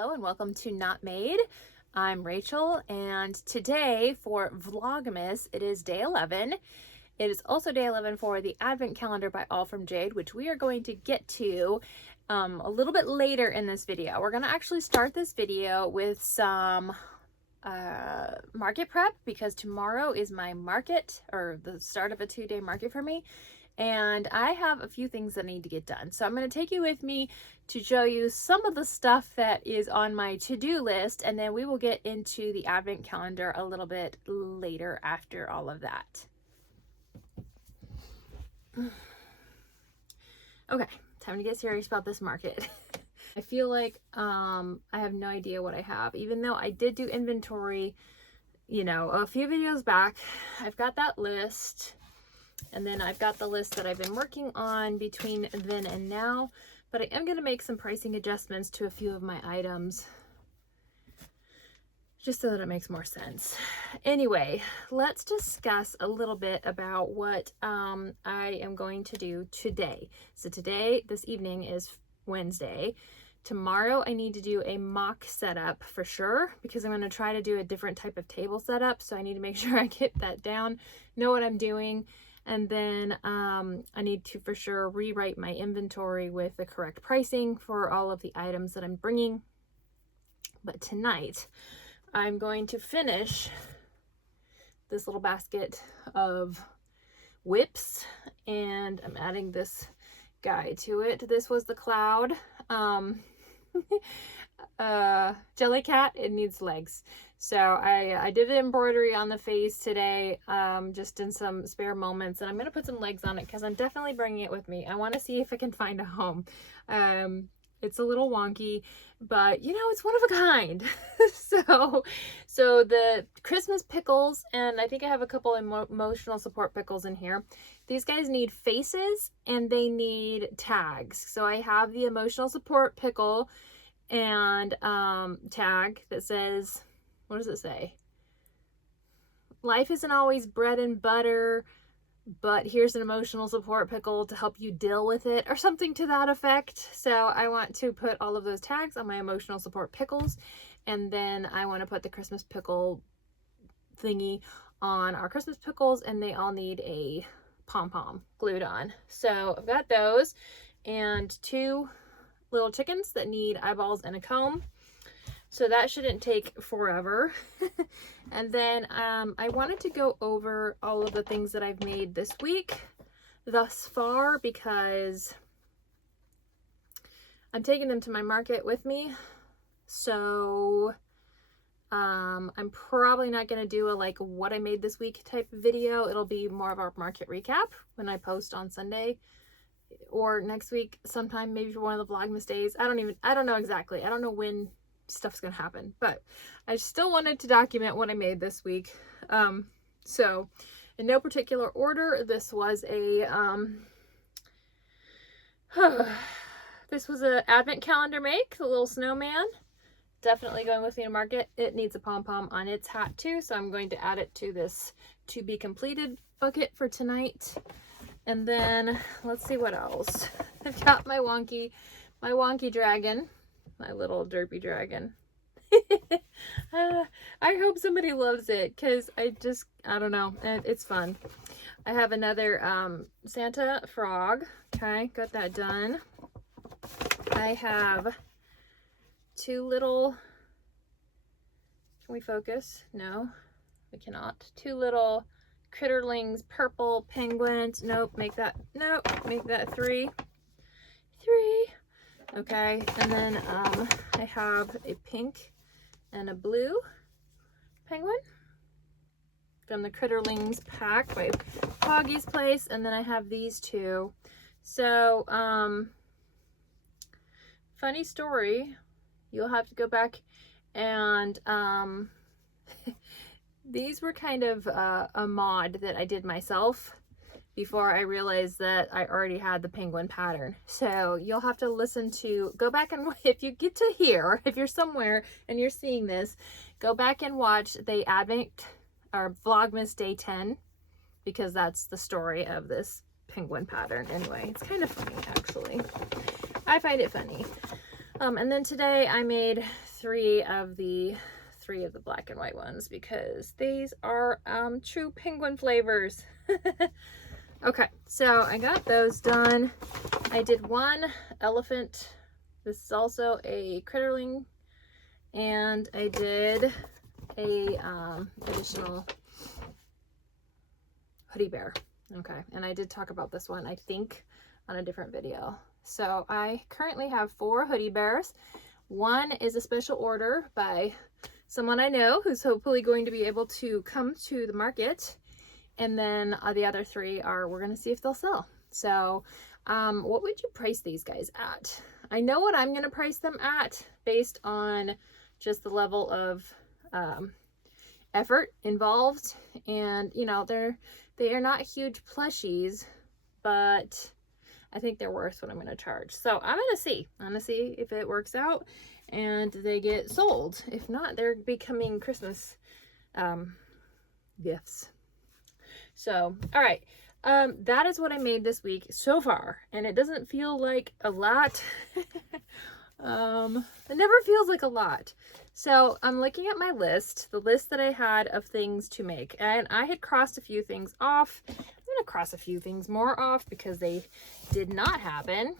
Hello and welcome to Not Made. I'm Rachel, and today for Vlogmas it is day 11. It is also day 11 for the Advent Calendar by All From Jade, which we are going to get to a little bit later in this video. We're going to actually start this video with some market prep because tomorrow is my market, or the start of a 2-day market for me. And I have a few things that I need to get done. So I'm going to take you with me to show you some of the stuff that is on my to-do list, and then we will get into the Advent Calendar a little bit later after all of that. Okay, time to get serious about this market. I feel like I have no idea what I have, even though I did do inventory, you know, a few videos back. I've got that list. And then I've got the list that I've been working on between then and now, but I am going to make some pricing adjustments to a few of my items just so that it makes more sense. Anyway, let's discuss a little bit about what I am going to do today. So today, this evening is Wednesday. Tomorrow I need to do a mock setup for sure, because I'm going to try to do a different type of table setup. So I need to make sure I get that down, know what I'm doing. And then I need to for sure rewrite my inventory with the correct pricing for all of the items that I'm bringing. But tonight I'm going to finish this little basket of whips, and I'm adding this guy to it. This was the cloud Jellycat. It needs legs. So I did an embroidery on the face today, just in some spare moments, and I'm going to put some legs on it because I'm definitely bringing it with me. I want to see if I can find a home. It's a little wonky, but you know, it's one of a kind. so the Christmas pickles, and I think I have a couple emotional support pickles in here. These guys need faces and they need tags. So I have the emotional support pickle and tag that says, what does it say? Life isn't always bread and butter, but here's an emotional support pickle to help you deal with it, or something to that effect. So I want to put all of those tags on my emotional support pickles, and then I want to put the Christmas pickle thingy on our Christmas pickles, and they all need a pom-pom glued on. So I've got those, and 2 little chickens that need eyeballs and a comb. So that shouldn't take forever. And then I wanted to go over all of the things that I've made this week thus far, because I'm taking them to my market with me. So I'm probably not going to do a like what I made this week type of video. It'll be more of our market recap when I post on Sunday or next week sometime, maybe for one of the Vlogmas days. I don't know exactly. I don't know when stuff's gonna happen, but I still wanted to document what I made this week. So in no particular order, this was a this was an Advent calendar make, the little snowman. Definitely going with me to market. It needs a pom-pom on its hat too, so I'm going to add it to this to be completed bucket for tonight. And then let's see what else. I've got my wonky dragon, my little derpy dragon. I hope somebody loves it, because I don't know, it's fun. I have another Santa frog. Okay, got that done. I have 2 little, can we focus? No, we cannot. 2 little Critterlings, purple penguins. Nope, make that 3. Okay, and then I have a pink and a blue penguin from the Critterlings pack by Poggy's Place, and then I have these 2. So funny story, you'll have to go back and these were kind of a mod that I did myself before I realized that I already had the penguin pattern. So you'll have to go back and, if you get to here, if you're somewhere and you're seeing this, go back and watch the Advent or Vlogmas Day 10, because that's the story of this penguin pattern. Anyway, it's kind of funny, actually. I find it funny. And then today I made three of the black and white ones because these are true penguin flavors. Okay, so I got those done. I did one elephant. This is also a critterling, and I did a additional hoodie bear. Okay, and I did talk about this one, I think, on a different video. So I currently have 4 hoodie bears. One is a special order by someone I know who's hopefully going to be able to come to the market. And then the other 3 are, we're going to see if they'll sell. So what would you price these guys at? I know what I'm going to price them at based on just the level of effort involved. And, you know, they are not huge plushies, but I think they're worth what I'm going to charge. So I'm going to see. I'm going to see if it works out and they get sold. If not, they're becoming Christmas gifts. So, all right. That is what I made this week so far. And it doesn't feel like a lot. It never feels like a lot. So I'm looking at my list, the list that I had of things to make. And I had crossed a few things off. I'm going to cross a few things more off because they did not happen.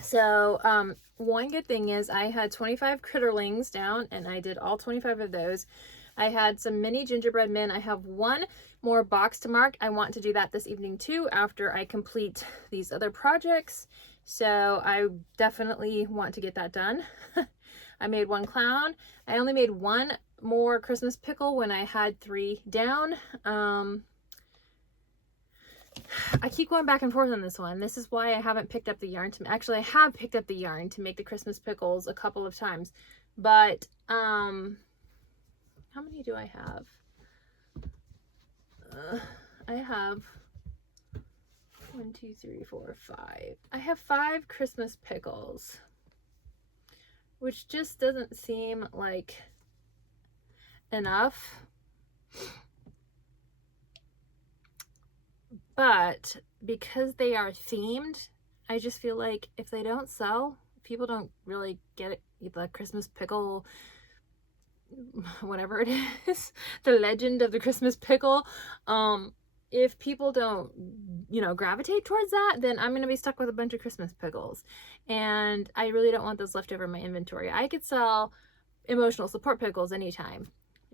So one good thing is I had 25 critterlings down and I did all 25 of those. I had some mini gingerbread men. I have one more box to mark. I want to do that this evening too after I complete these other projects. So I definitely want to get that done. I made 1 clown. I only made 1 more Christmas pickle when I had 3 down. I keep going back and forth on this one. This is why I haven't picked up the yarn to, actually I have picked up the yarn to make the Christmas pickles a couple of times, but how many do I have? I have 1, 2, 3, 4, 5. I have 5 Christmas pickles, which just doesn't seem like enough. But because they are themed, I just feel like if they don't sell, people don't really get it, the Christmas pickle, whatever it is, the legend of the Christmas pickle. If people don't, you know, gravitate towards that, then I'm going to be stuck with a bunch of Christmas pickles. And I really don't want those left over in my inventory. I could sell emotional support pickles anytime.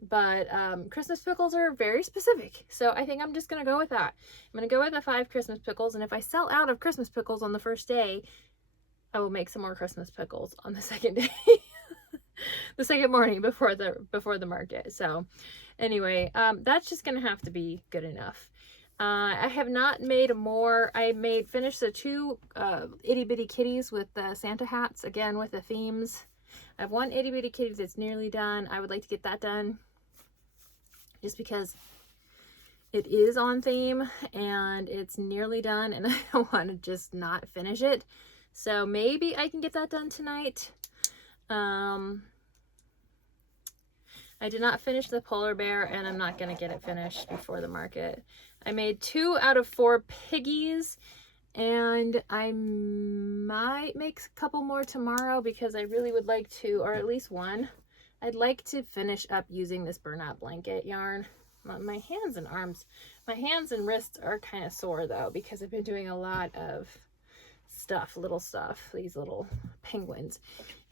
But Christmas pickles are very specific. So I think I'm just going to go with that. I'm going to go with the 5 Christmas pickles. And if I sell out of Christmas pickles on the first day, I will make some more Christmas pickles on the second day. The second morning before the market. So anyway, that's just going to have to be good enough. I have not made more. I finished the 2 itty bitty kitties with the Santa hats, again with the themes. I have 1 itty bitty kitty that's nearly done. I would like to get that done just because it is on theme and it's nearly done and I don't want to just not finish it. So maybe I can get that done tonight. I did not finish the polar bear and I'm not going to get it finished before the market. I made 2 out of 4 piggies and I might make a couple more tomorrow because I really would like to, or at least 1. I'd like to finish up using this burnout blanket yarn. My hands and arms, my hands and wrists are kind of sore though because I've been doing a lot of stuff, little stuff, these little penguins.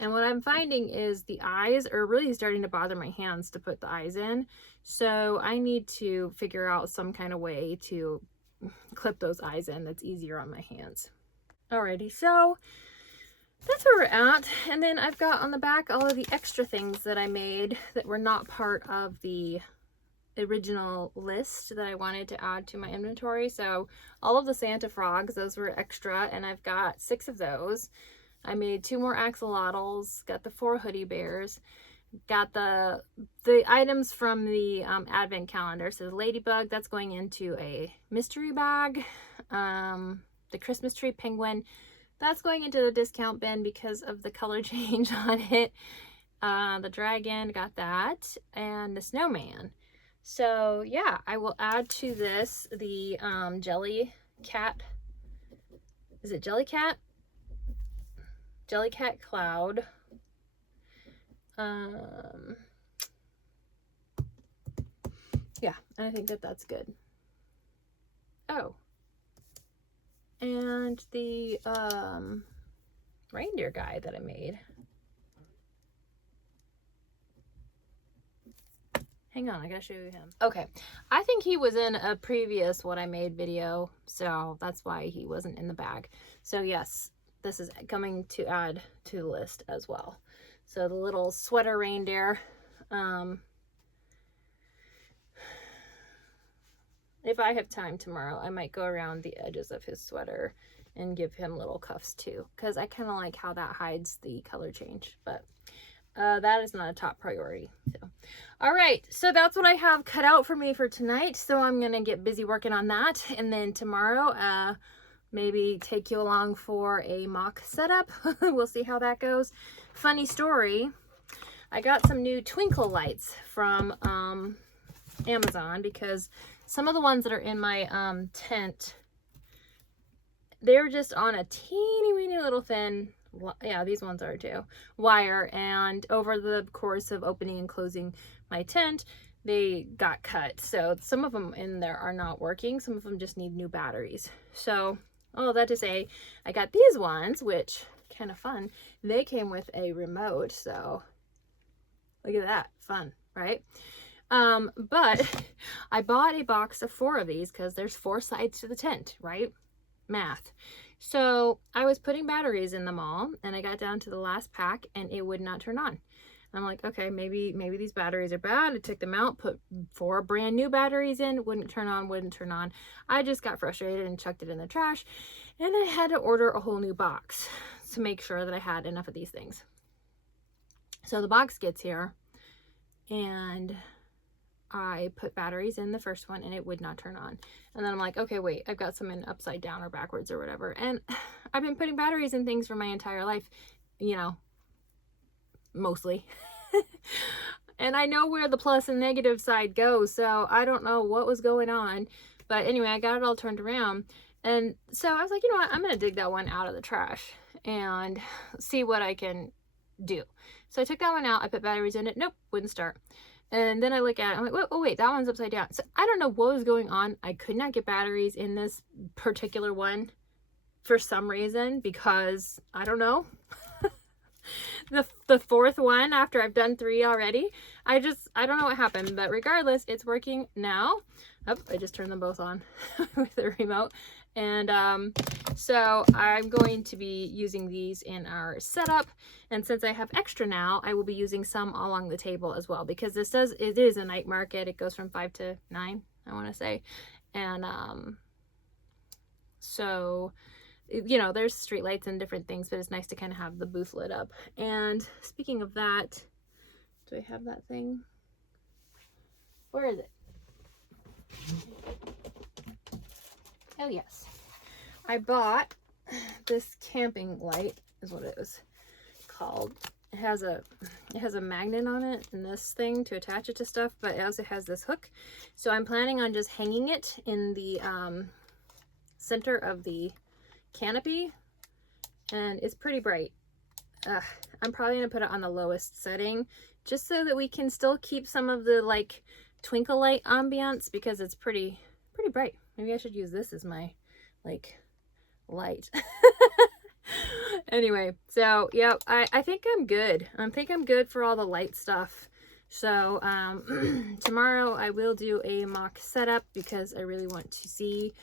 And what I'm finding is the eyes are really starting to bother my hands to put the eyes in. So I need to figure out some kind of way to clip those eyes in that's easier on my hands. Alrighty, so that's where we're at. And then I've got on the back all of the extra things that I made that were not part of the original list that I wanted to add to my inventory. So all of the Santa frogs, those were extra, and I've got 6 of those. I made 2 more axolotls, got the 4 hoodie bears, got the items from the advent calendar. So the ladybug, that's going into a mystery bag. The Christmas tree penguin, that's going into the discount bin because of the color change on it. The dragon, got that, and the snowman. So yeah, I will add to this the jelly cat. Is it jelly cat? Jellycat Cloud. Yeah, and I think that that's good. Oh, and the reindeer guy that I made. Hang on, I gotta show you him. Okay, I think he was in a previous what I made video, so that's why he wasn't in the bag. So yes, this is coming to add to the list as well. So the little sweater reindeer. If I have time tomorrow, I might go around the edges of his sweater and give him little cuffs too, because I kind of like how that hides the color change, but that is not a top priority. So, all right, so that's what I have cut out for me for tonight. So I'm gonna get busy working on that, and then tomorrow, maybe take you along for a mock setup. We'll see how that goes. Funny story, I got some new twinkle lights from Amazon, because some of the ones that are in my tent, they're just on a teeny weeny little thin, yeah, these ones are too, wire, and over the course of opening and closing my tent, they got cut. So some of them in there are not working. Some of them just need new batteries. So all that to say, I got these ones, which kind of fun. They came with a remote, so look at that, fun, right? But I bought a box of 4 of these because there's 4 sides to the tent, right? Math. So I was putting batteries in them all, and I got down to the last pack and it would not turn on. I'm like, okay, maybe these batteries are bad. I took them out, put 4 brand new batteries in, wouldn't turn on. I just got frustrated and chucked it in the trash, and I had to order a whole new box to make sure that I had enough of these things. So the box gets here, and I put batteries in the first one and it would not turn on. And then I'm like, okay, wait, I've got some in upside down or backwards or whatever. And I've been putting batteries in things for my entire life, you know, mostly. And I know where the plus and negative side goes, so I don't know what was going on. But anyway, I got it all turned around. And so I was like, you know what, I'm going to dig that one out of the trash and see what I can do. So I took that one out, I put batteries in it, nope, wouldn't start. And then I look at it, I'm like, oh wait, that one's upside down. So I don't know what was going on. I could not get batteries in this particular one for some reason, because I don't know. the 4th one, after I've done 3 already, I don't know what happened, but regardless, it's working now. Oh, I just turned them both on with the remote. And so I'm going to be using these in our setup, and since I have extra now, I will be using some along the table as well, because it is a night market. It goes from 5 to 9, I want to say. And so, you know, there's street lights and different things, but it's nice to kind of have the booth lit up. And speaking of that, do I have that thing? Where is it? Oh yes, I bought this camping light, is what it was called. It has a magnet on it and this thing to attach it to stuff, but it also has this hook. So I'm planning on just hanging it in the center of the canopy, and it's pretty bright. I'm probably gonna put it on the lowest setting just so that we can still keep some of the like twinkle light ambiance, because it's pretty bright. Maybe I should use this as my like light. Anyway, so yeah, I think I'm good. I think I'm good for all the light stuff. So tomorrow I will do a mock setup, because I really want to see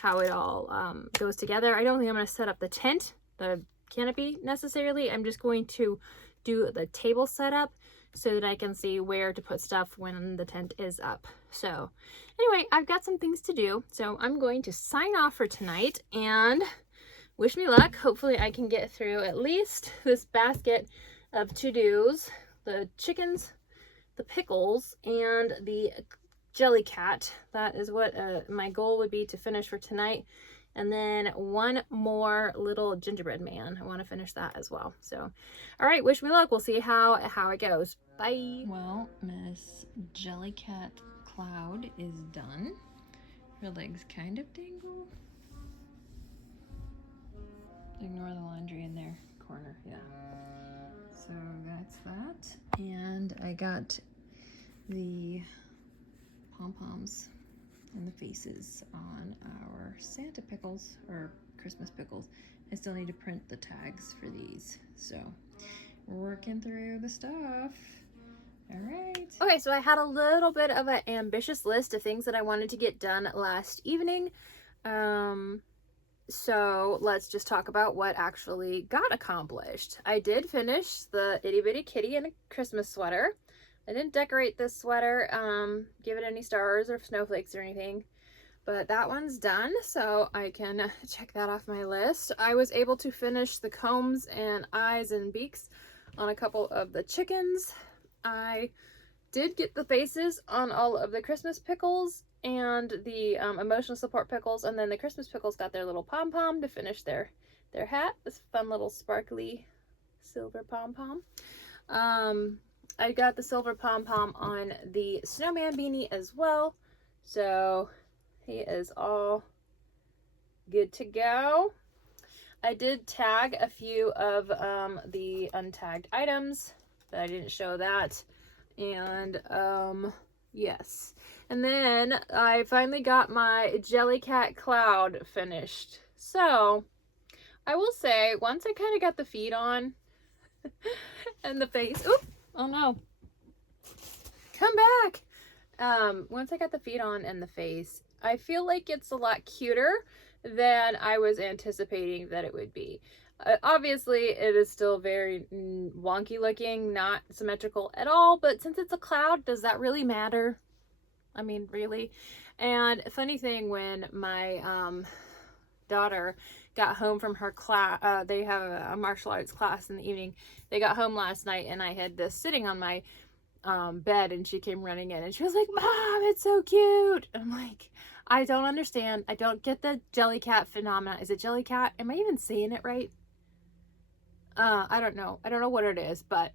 how it all goes together. I don't think I'm going to set up the tent, the canopy necessarily. I'm just going to do the table setup so that I can see where to put stuff when the tent is up. So anyway, I've got some things to do, so I'm going to sign off for tonight and wish me luck. Hopefully I can get through at least this basket of to-dos: the chickens, the pickles, and the Jellycat. That is what my goal would be to finish for tonight. And then one more little gingerbread man. I want to finish that as well. So, all right, wish me luck. We'll see how it goes. Bye. Well, Miss Jellycat Cloud is done. Her legs kind of dangle. Ignore the laundry in their corner. corner, yeah. So that's that. And I got the pom-poms and the faces on our Santa pickles, or Christmas pickles. I still need to print the tags for these. So working through the stuff. All right. Okay, so I had a little bit of an ambitious list of things that I wanted to get done last evening. So let's just talk about what actually got accomplished. I did finish the Itty Bitty Kitty in a Christmas sweater. I didn't decorate this sweater, give it any stars or snowflakes or anything, but that one's done, so I can check that off my list. I was able to finish the combs and eyes and beaks on a couple of the chickens. I did get the faces on all of the Christmas pickles and the emotional support pickles, and then the Christmas pickles got their little pom-pom to finish their hat, this fun little sparkly silver pom-pom. I got the silver pom-pom on the snowman beanie as well, so he is all good to go. I did tag a few of the untagged items, but I didn't show that. And yes, and then I finally got my Jellycat cloud finished. So I will say, once I kind of got the feet on and the face, oop, oh no, come back. Once I got the feet on and the face, I feel like it's a lot cuter than I was anticipating that it would be. Obviously, it is still very wonky looking, not symmetrical at all, but since it's a cloud, does that really matter? I mean, really? And funny thing, when my daughter got home from her class, they have a martial arts class in the evening. They got home last night, and I had this sitting on my bed, and she came running in, and she was like, "Mom, it's so cute." I'm like, I don't understand. I don't get the Jellycat phenomenon. Is it Jellycat? Am I even saying it right? I don't know. I don't know what it is, but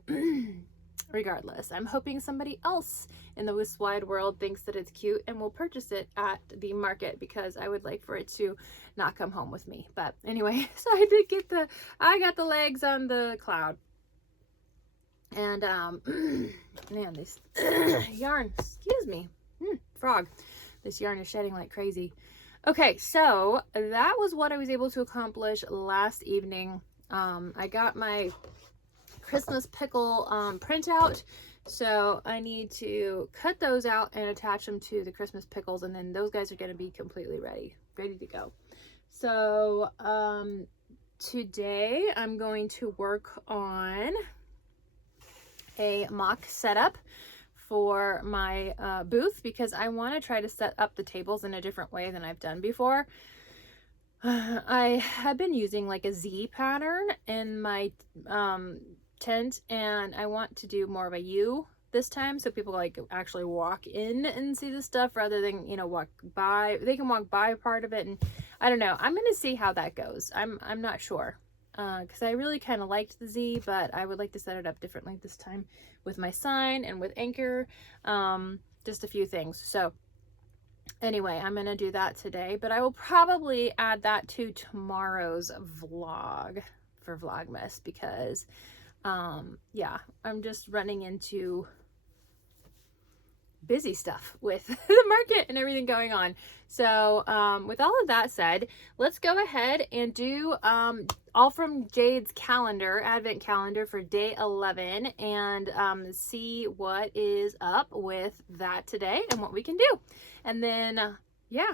regardless, I'm hoping somebody else in the this wide world thinks that it's cute and will purchase it at the market, because I would like for it to not come home with me. But anyway, so I got the legs on the cloud. And man, this yarn, excuse me, frog, this yarn is shedding like crazy. Okay, so that was what I was able to accomplish last evening. I got my Christmas pickle printout, so I need to cut those out and attach them to the Christmas pickles, and then those guys are going to be completely ready to go. So today I'm going to work on a mock setup for my booth, because I want to try to set up the tables in a different way than I've done before. I have been using like a Z pattern in my tent, and I want to do more of a U this time, so people like actually walk in and see the stuff rather than, you know, walk by. They can walk by part of it, and I don't know. I'm gonna see how that goes. I'm not sure, because I really kind of liked the Z, but I would like to set it up differently this time with my sign and with anchor, just a few things. So anyway, I'm gonna do that today, but I will probably add that to tomorrow's vlog for Vlogmas, because yeah, I'm just running into busy stuff with the market and everything going on. So with all of that said, let's go ahead and do all from Jade's calendar, advent calendar for day 11, and see what is up with that today and what we can do. And then yeah,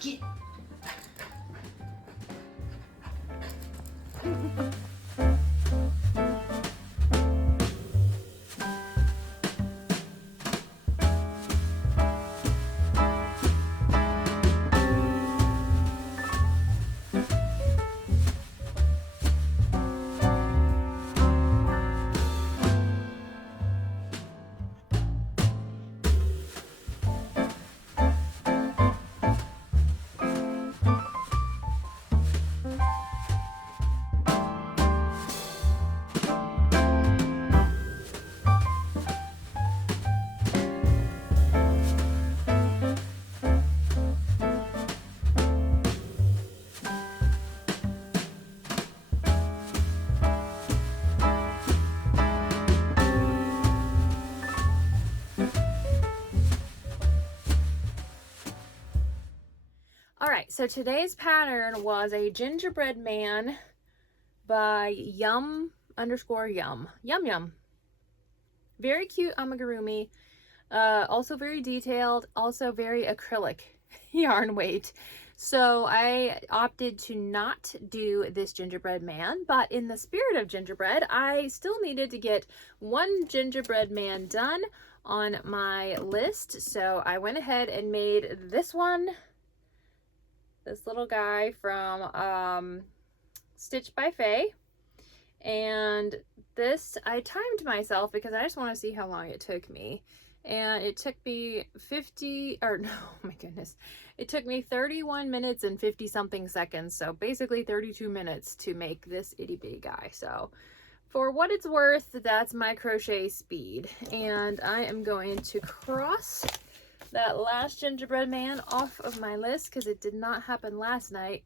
get All right, so today's pattern was a gingerbread man by yum underscore yum. Yum yum. Very cute amigurumi. Also very detailed, also very acrylic yarn weight. So I opted to not do this gingerbread man, but in the spirit of gingerbread, I still needed to get one gingerbread man done on my list. So I went ahead and made this one, this little guy from Stitch by Faye. And this, I timed myself because I just want to see how long it took me. And it took me 50, or no, oh my goodness. It took me 31 minutes and 50 something seconds. So basically 32 minutes to make this itty bitty guy. So for what it's worth, that's my crochet speed. And I am going to cross that last gingerbread man off of my list because it did not happen last night.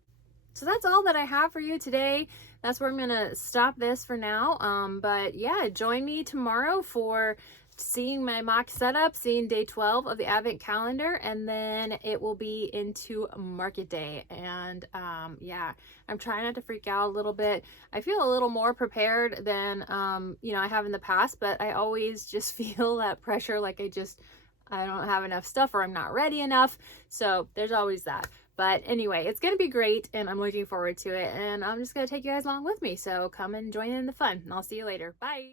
So that's all that I have for you today. That's where I'm gonna stop this for now. But yeah, join me tomorrow for seeing my mock setup, seeing day 12 of the Advent calendar, and then it will be into market day. And yeah, I'm trying not to freak out a little bit. I feel a little more prepared than you know, I have in the past, but I always just feel that pressure, like I don't have enough stuff or I'm not ready enough. So there's always that. But anyway, it's going to be great and I'm looking forward to it. And I'm just going to take you guys along with me. So come and join in the fun and I'll see you later. Bye.